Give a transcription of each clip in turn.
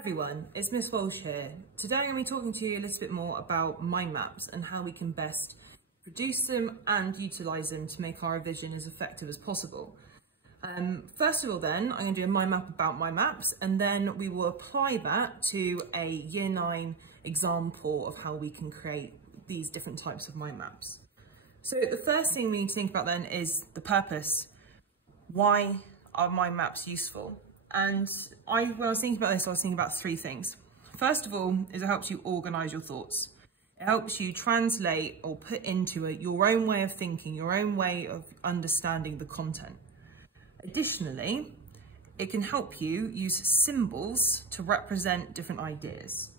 Everyone, it's Miss Walsh here. Today I'm going to be talking to you a little bit more about mind maps and how we can best produce them and utilise them to make our revision as effective as possible. First of all then, I'm going to do a mind map about mind maps, and then we will apply that to a Year 9 example of how we can create these different types of mind maps. So the first thing we need to think about then is the purpose. Why are mind maps useful? And when I was thinking about this, I was thinking about three things. First of all, is it helps you organise your thoughts. It helps you translate or put into it your own way of thinking, your own way of understanding the content. Additionally, it can help you use symbols to represent different ideas.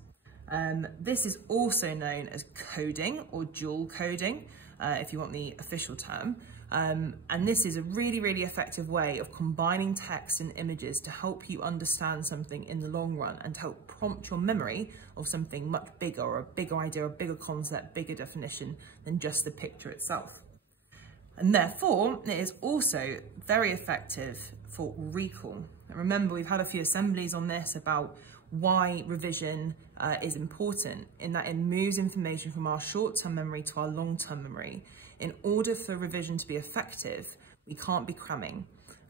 This is also known as coding or dual coding, if you want the official term. And this is a really effective way of combining text and images to help you understand something in the long run and to help prompt your memory of something much bigger, or a bigger idea, or a bigger concept, bigger definition than just the picture itself. And therefore, it is also very effective for recall. And remember, we've had a few assemblies on this about why revision is important, in that it moves information from our short-term memory to our long-term memory. In order for revision to be effective, we can't be cramming.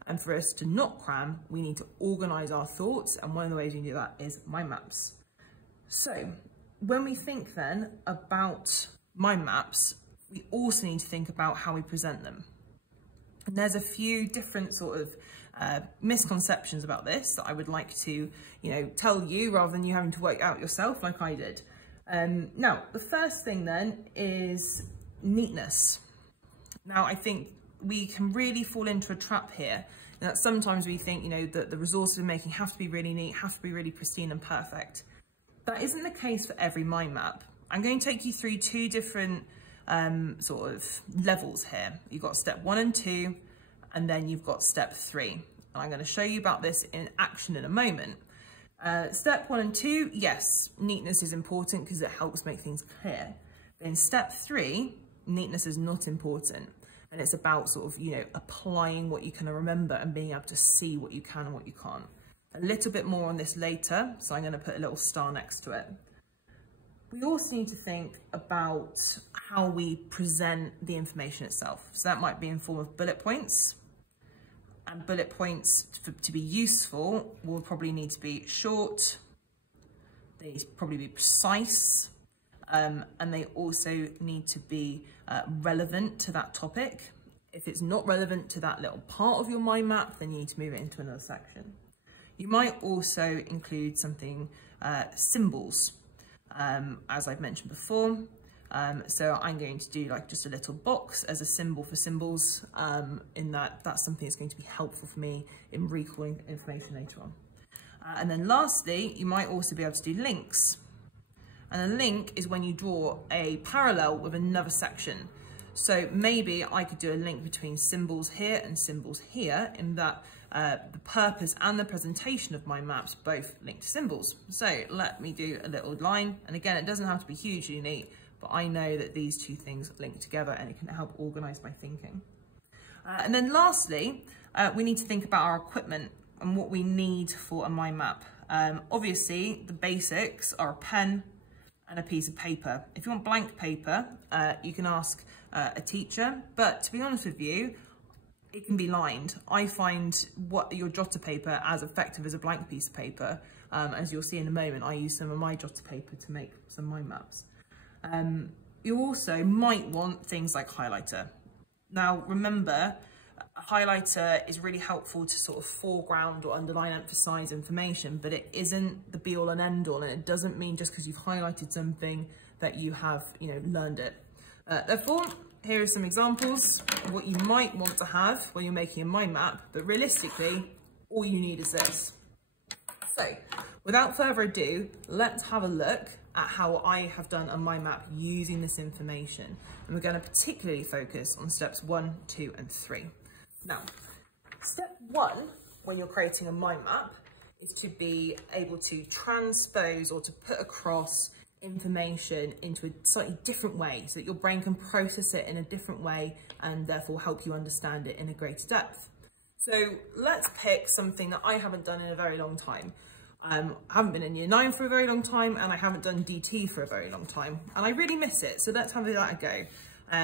And for us to not cram, we need to organise our thoughts, and one of the ways we can do that is mind maps. So when we think then about mind maps, we also need to think about how we present them. And there's a few different sort of misconceptions about this that I would like to, tell you rather than you having to work out yourself like I did. Now, the first thing then is neatness. Now, I think we can really fall into a trap here, and that sometimes we think, that the resources we're making have to be really neat, have to be really pristine and perfect. That isn't the case for every mind map. I'm going to take you through two different sort of levels here. You've got step 1 and 2, and then you've got step 3. And I'm going to show you about this in action in a moment. Step 1 and 2, yes, neatness is important because it helps make things clear. But in step 3, neatness is not important. And it's about sort of, applying what you can remember and being able to see what you can and what you can't. A little bit more on this later, so I'm going to put a little star next to it. We also need to think about how we present the information itself. So that might be in form of bullet points. And bullet points, to be useful, will probably need to be short. They need to probably be precise. And they also need to be relevant to that topic. If it's not relevant to that little part of your mind map, then you need to move it into another section. You might also include something, symbols, as I've mentioned before. So I'm going to do like just a little box as a symbol for symbols, in that's something that's going to be helpful for me in recalling information later on. And then lastly, you might also be able to do links. And a link is when you draw a parallel with another section. So maybe I could do a link between symbols here and symbols here, in that the purpose and the presentation of my maps both link to symbols. So let me do a little line. And again, it doesn't have to be hugely neat, but I know that these two things link together and it can help organise my thinking. And then lastly, we need to think about our equipment and what we need for a mind map. Obviously, the basics are a pen and a piece of paper. If you want blank paper, you can ask a teacher, but to be honest with you, it can be lined. I find your jotter paper as effective as a blank piece of paper. As you'll see in a moment, I use some of my jotter paper to make some mind maps. You also might want things like highlighter. Now remember, a highlighter is really helpful to sort of foreground or underline, emphasize information, but it isn't the be all and end all, and it doesn't mean just because you've highlighted something that you have, learned it. Therefore, here are some examples of what you might want to have when you're making a mind map, but realistically, all you need is this. So, without further ado, let's have a look at how I have done a mind map using this information. And we're going to particularly focus on steps 1, 2, and 3. Now, step 1, when you're creating a mind map, is to be able to transpose or to put across information into a slightly different way so that your brain can process it in a different way and therefore help you understand it in a greater depth. So let's pick something that I haven't done in a very long time. I haven't been in year 9 for a very long time, and I haven't done DT for a very long time, and I really miss it. So let's have that a go.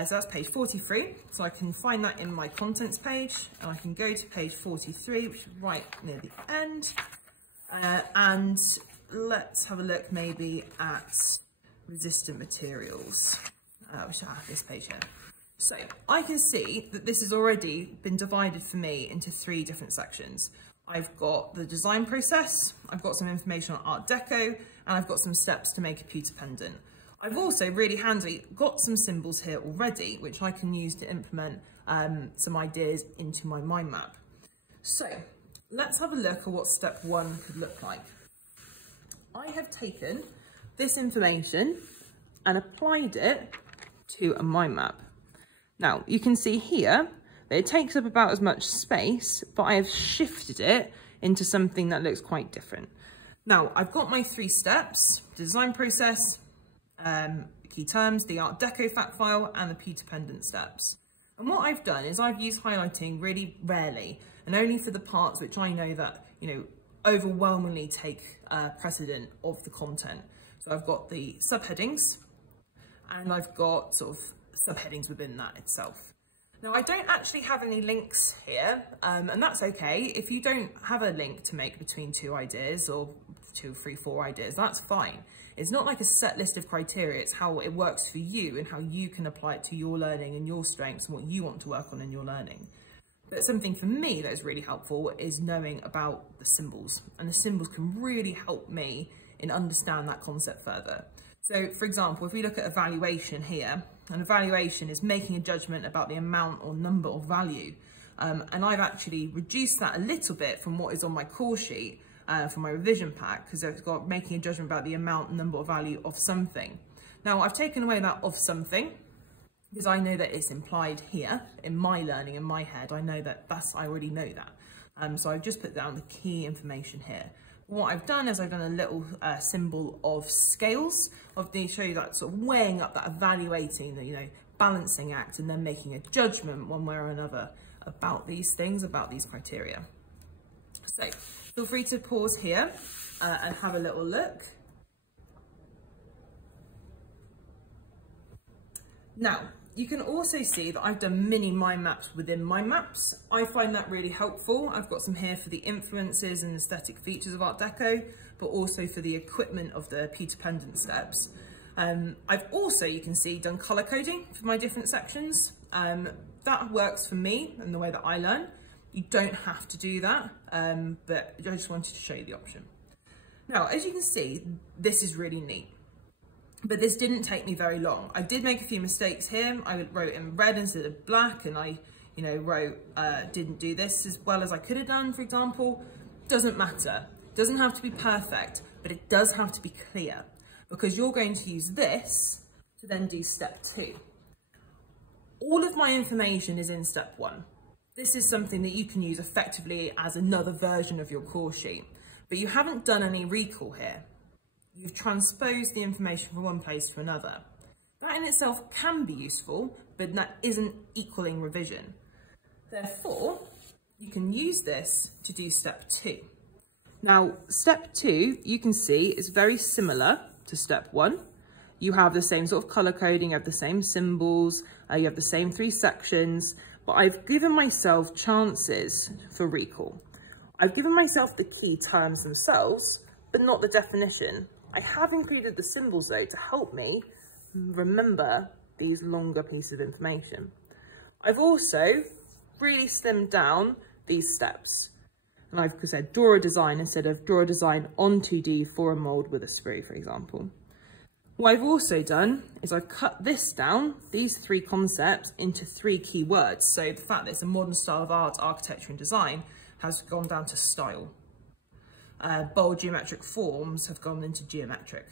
So that's page 43. So I can find that in my contents page, and I can go to page 43, which is right near the end. And let's have a look maybe at resistant materials, which I have this page here. So I can see that this has already been divided for me into 3 different sections. I've got the design process, I've got some information on Art Deco, and I've got some steps to make a pewter pendant. I've also really handily got some symbols here already, which I can use to implement some ideas into my mind map. So let's have a look at what step 1 could look like. I have taken this information and applied it to a mind map. Now you can see here that it takes up about as much space, but I have shifted it into something that looks quite different. Now I've got my 3 steps: design process, key terms, the Art Deco fact file, and the pewter pendant steps. And what I've done is I've used highlighting really rarely, and only for the parts which I know that, you know, overwhelmingly take precedent of the content. So I've got the subheadings, and I've got sort of subheadings within that itself. Now I don't actually have any links here, and that's okay. If you don't have a link to make between 2 ideas or 2, 3, 4 ideas, that's fine. It's not like a set list of criteria, it's how it works for you and how you can apply it to your learning and your strengths and what you want to work on in your learning. But something for me that is really helpful is knowing about the symbols, and the symbols can really help me in understand that concept further. So for example, if we look at evaluation here, an evaluation is making a judgment about the amount or number of value. And I've actually reduced that a little bit from what is on my core sheet for my revision pack, because I've got making a judgment about the amount and number of value of something. Now I've taken away that of something, because I know that it's implied here in my learning, in my head. I know that I already know that. So I've just put down the key information here. What I've done is I've done a little symbol of scales, to show you that sort of weighing up, that evaluating, the, you know, balancing act, and then making a judgment one way or another about these things, about these criteria. So feel free to pause here and have a little look. Now, you can also see that I've done mini mind maps within mind maps. I find that really helpful. I've got some here for the influences and aesthetic features of Art Deco, but also for the equipment of the pewter pendant steps. I've also, you can see, done colour coding for my different sections. That works for me and the way that I learn. You don't have to do that, but I just wanted to show you the option. Now, as you can see, this is really neat. But this didn't take me very long. I did make a few mistakes here. I wrote in red instead of black, and I, you know, wrote, didn't do this as well as I could have done, for example. Doesn't matter. Doesn't have to be perfect, but it does have to be clear, because you're going to use this to then do step 2. All of my information is in step 1. This is something that you can use effectively as another version of your core sheet, but you haven't done any recall here. You've transposed the information from one place to another. That in itself can be useful, but that isn't equaling revision. Therefore, you can use this to do step 2. Now, step 2, you can see, is very similar to step 1. You have the same sort of colour coding, you have the same symbols, you have the same 3 sections, but I've given myself chances for recall. I've given myself the key terms themselves, but not the definition. I have included the symbols though to help me remember these longer pieces of information. I've also really slimmed down these steps. And I've said draw a design instead of draw a design on 2D for a mould with a sprue, for example. What I've also done is I've cut this down, these 3 concepts, into 3 key words. So the fact that it's a modern style of art, architecture and design has gone down to style. Bold geometric forms have gone into geometric.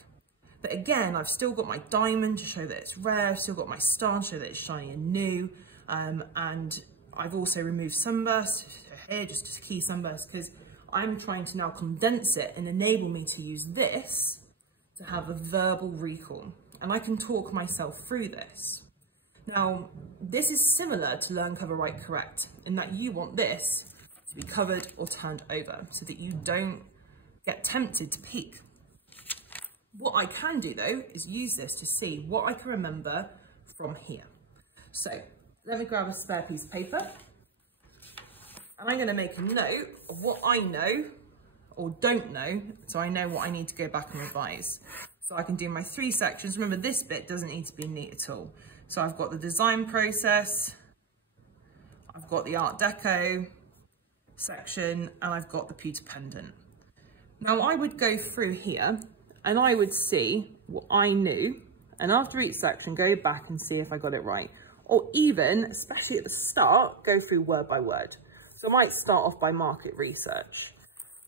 But again, I've still got my diamond to show that it's rare, I've still got my star to show that it's shiny and new, and I've also removed sunburst here, just key sunburst, because I'm trying to now condense it and enable me to use this to have a verbal recall, and I can talk myself through this. Now, this is similar to learn, cover, write, correct, in that you want this to be covered or turned over so that you don't get tempted to peek. What I can do though is use this to see what I can remember from here. So let me grab a spare piece of paper, and I'm going to make a note of what I know or don't know, so I know what I need to go back and revise. So I can do my 3 sections. Remember, this bit doesn't need to be neat at all. So I've got the design process, I've got the Art Deco section, and I've got the pewter pendant. Now I would go through here and I would see what I knew, and after each section go back and see if I got it right. Or even, especially at the start, go through word by word. So I might start off by market research.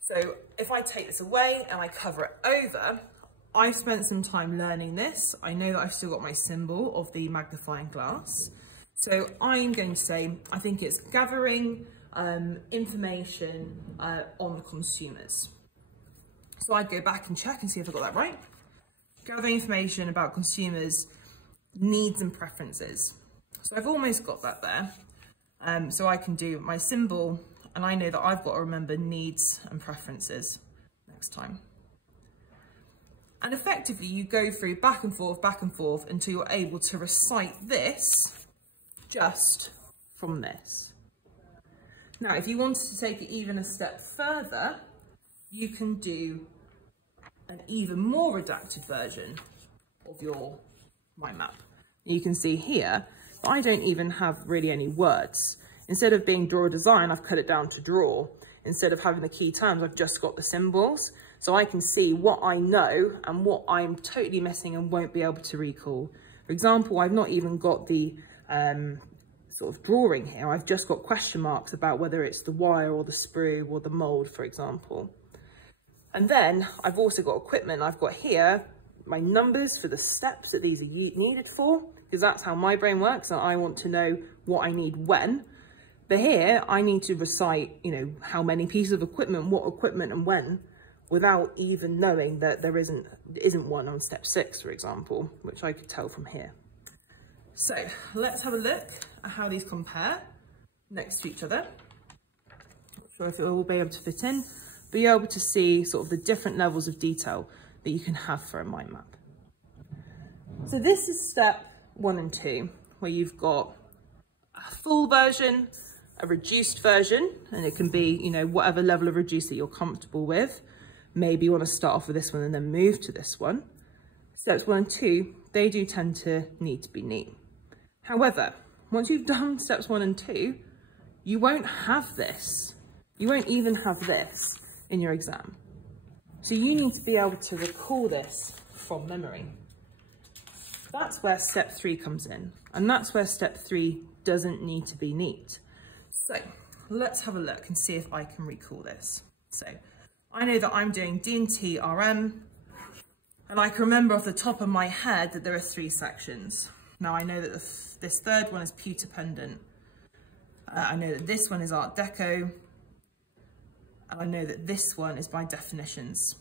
So if I take this away and I cover it over, I've spent some time learning this. I know that I've still got my symbol of the magnifying glass. So I'm going to say, I think it's gathering information on consumers. So I'd go back and check and see if I got that right. Gathering information about consumers' needs and preferences. So I've almost got that there. So I can do my symbol, and I know that I've got to remember needs and preferences next time. And effectively you go through back and forth until you're able to recite this just from this. Now, if you wanted to take it even a step further, you can do an even more redacted version of your mind map. You can see here that I don't even have really any words. Instead of being draw a design, I've cut it down to draw. Instead of having the key terms, I've just got the symbols. So I can see what I know and what I'm totally missing and won't be able to recall. For example, I've not even got the sort of drawing here. I've just got question marks about whether it's the wire or the sprue or the mold, for example. And then I've also got equipment. I've got here my numbers for the steps that these are needed for, because that's how my brain works, and I want to know what I need when. But here I need to recite, you know, how many pieces of equipment, what equipment and when, without even knowing that there isn't one on step 6, for example, which I could tell from here. So let's have a look at how these compare next to each other. Not sure if it will be able to fit in, but you're able to see sort of the different levels of detail that you can have for a mind map. So this is step 1 and 2, where you've got a full version, a reduced version, and it can be, you know, whatever level of reduced that you're comfortable with. Maybe you want to start off with this one and then move to this one. Steps 1 and 2, they do tend to need to be neat. However, once you've done steps 1 and 2, you won't have this. You won't even have this in your exam. So you need to be able to recall this from memory. That's where step 3 comes in. And that's where step 3 doesn't need to be neat. So let's have a look and see if I can recall this. So I know that I'm doing D&T RM, and I can remember off the top of my head that there are 3 sections. Now I know that this third one is pewter pendant. I know that this one is Art Deco, and I know that this one is by definitions.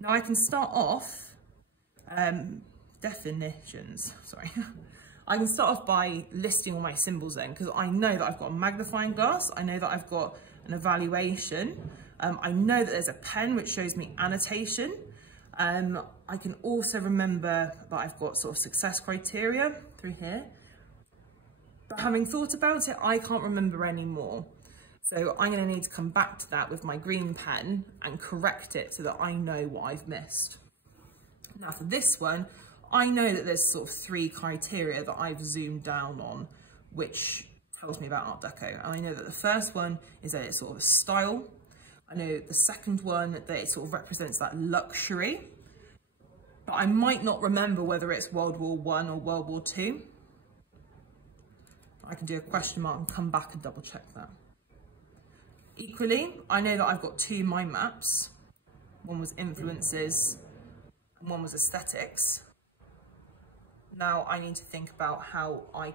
Now I can start off, definitions, sorry. I can start off by listing all my symbols then, because I know that I've got a magnifying glass, I know that I've got an evaluation, I know that there's a pen which shows me annotation. I can also remember that I've got sort of success criteria through here. But having thought about it, I can't remember anymore. So I'm going to need to come back to that with my green pen and correct it so that I know what I've missed. Now for this one, I know that there's sort of 3 criteria that I've zoomed down on, which tells me about Art Deco. And I know that the first one is that it's sort of a style. I know the second one that it sort of represents that luxury, but I might not remember whether it's World War I or World War II. I can do a question mark and come back and double check that. Equally, I know that I've got 2 mind maps. One was influences and one was aesthetics. Now I need to think about how I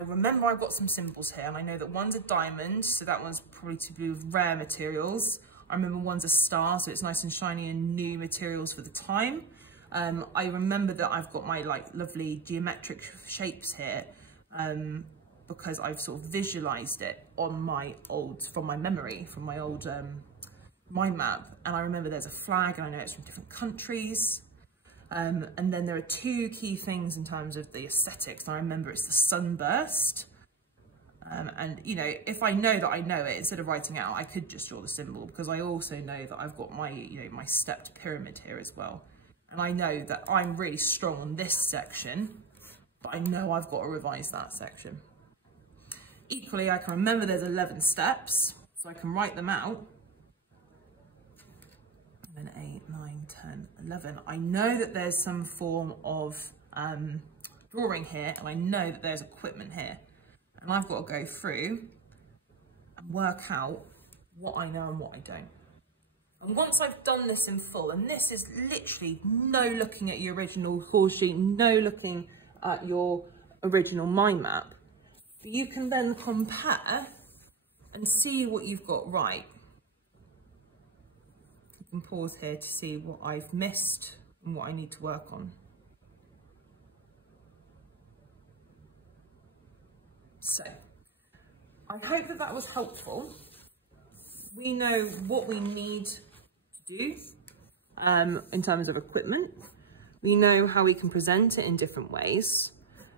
remember I've got some symbols here, and I know that one's a diamond, so that one's probably to do with rare materials. I remember one's a star, so it's nice and shiny and new materials for the time. I remember that I've got my like lovely geometric shapes here, because I've sort of visualized it on my from my memory, from my old mind map, and I remember there's a flag, and I know it's from different countries. And then there are two key things in terms of the aesthetics. I remember it's the sunburst. And you know, if I know that I know it, instead of writing out, I could just draw the symbol, because I also know that I've got my, you know, my stepped pyramid here as well. And I know that I'm really strong on this section, but I know I've got to revise that section. Equally, I can remember there's 11 steps, so I can write them out. 7, 8, 9, 10, 11. I know that there's some form of drawing here, and I know that there's equipment here. And I've got to go through and work out what I know and what I don't. And once I've done this in full, and this is literally no looking at your original course sheet, no looking at your original mind map, you can then compare and see what you've got right. You can pause here to see what I've missed and what I need to work on. So, I hope that that was helpful. We know what we need to do in terms of equipment. We know how we can present it in different ways.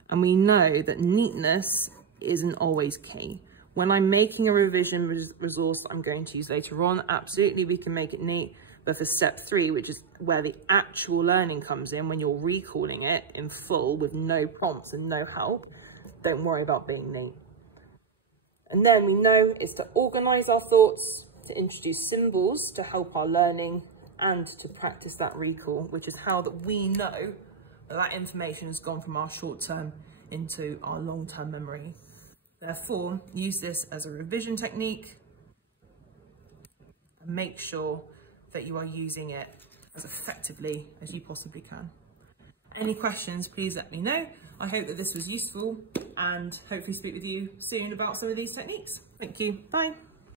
And we know that neatness isn't always key. When I'm making a revision resource that I'm going to use later on, absolutely we can make it neat. But for step 3, which is where the actual learning comes in, when you're recalling it in full with no prompts and no help, don't worry about being neat. And then we know it's to organise our thoughts, to introduce symbols to help our learning, and to practice that recall, which is how that we know that that information has gone from our short-term into our long-term memory. Therefore, use this as a revision technique and make sure that you are using it as effectively as you possibly can. Any questions, please let me know. I hope that this was useful, and hopefully speak with you soon about some of these techniques. Thank you. Bye.